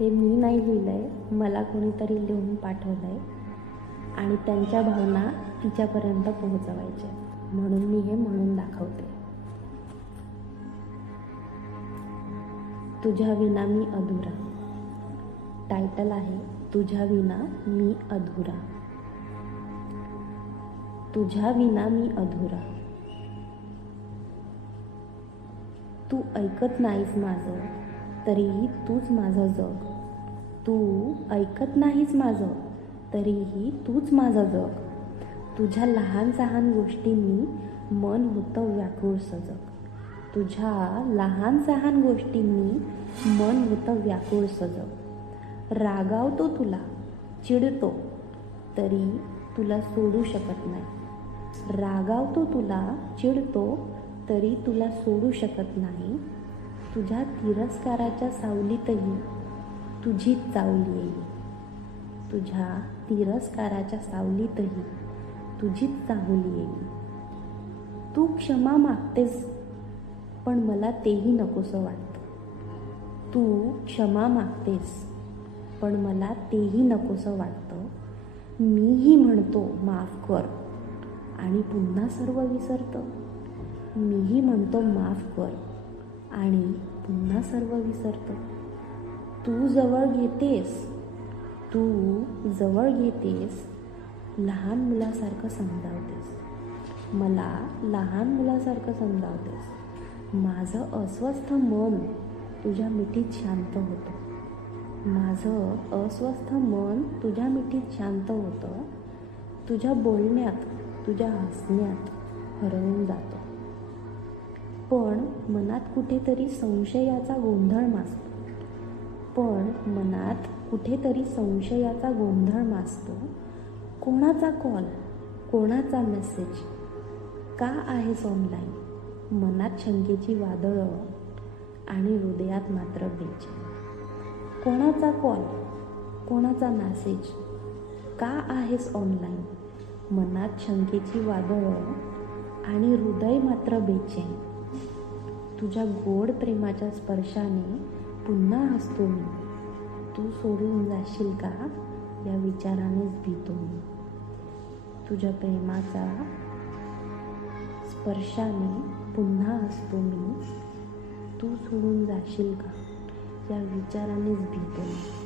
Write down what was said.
हे मी नाही लिहिलं आहे, मला कोणीतरी लिहून पाठवलं आहे आणि त्यांच्या भावना तिच्यापर्यंत पोहोचवायच्या, म्हणून मी हे म्हणून दाखवते. तुझ्या विना मी अधुरा. टायटल आहे तुझ्या विना मी अधुरा. तुझ्या विना मी अधुरा. तू ऐकत नाहीस माझं, तरीही तूच माझं जग. तू ऐकत नाहीस माझं, तरीही तूच माझं जग. तुझ्या लहान सहान गोष्टींनी मन होतं व्याकुळ सजग. तुझ्या लहान सहान गोष्टींनी मन होतं व्याकुळ सजग. रागावतो तुला, चिडतो, तरी तुला सोडू शकत नाही. रागावतो तुला, चिडतो, तरी तुला सोडू शकत नाही. तुझ्या तिरस्काराच्या सावलीतही तुझीच चावली येईल. तुझ्या तिरस्काराच्या सावलीतही तुझीच चाहुली येईल. तू क्षमा मागतेस, पण मला तेही नकोसं वाटतं. तू क्षमा मागतेस, पण मला तेही नकोसं वाटतं. मीही म्हणतो माफ कर आणि पुन्हा सर्व विसरतं. मीही म्हणतो माफ कर आणि पुन्हा सर्व विसरतं. तू जवळ घेतेस, तू जवळ घेतेस, लहान मुलासारखं समजावतेस. मला लहान मुलासारखं समजावतेस. माझं अस्वस्थ मन तुझ्या मिठीत शांत होतं. माझं अस्वस्थ मन तुझ्या मिठीत शांत होतं. तुझ्या बोलण्यात, तुझ्या हसण्यात हरवून जातं. पण मनात कुठेतरी संशयाचा गोंधळ माजतो. कोणाचा कॉल, कोणाचा मेसेज, का आहेस ऑनलाईन? मनात शंकेची वादळं आणि हृदयात मात्र बेचैन. कोणाचा कॉल, कोणाचा मेसेज, का आहेस ऑनलाईन? मनात शंकेची वादळं आणि हृदय मात्र बेचैन. तुझ्या गोड प्रेमाच्या स्पर्शाने पुन्हा हसतो मी. तू सोडून जाशील का या विचारानेच भीतो मी. तुझ्या प्रेमाच्या स्पर्शाने पुन्हा हसतो मी. तू सोडून जाशील का या विचारानेच भीतो मी.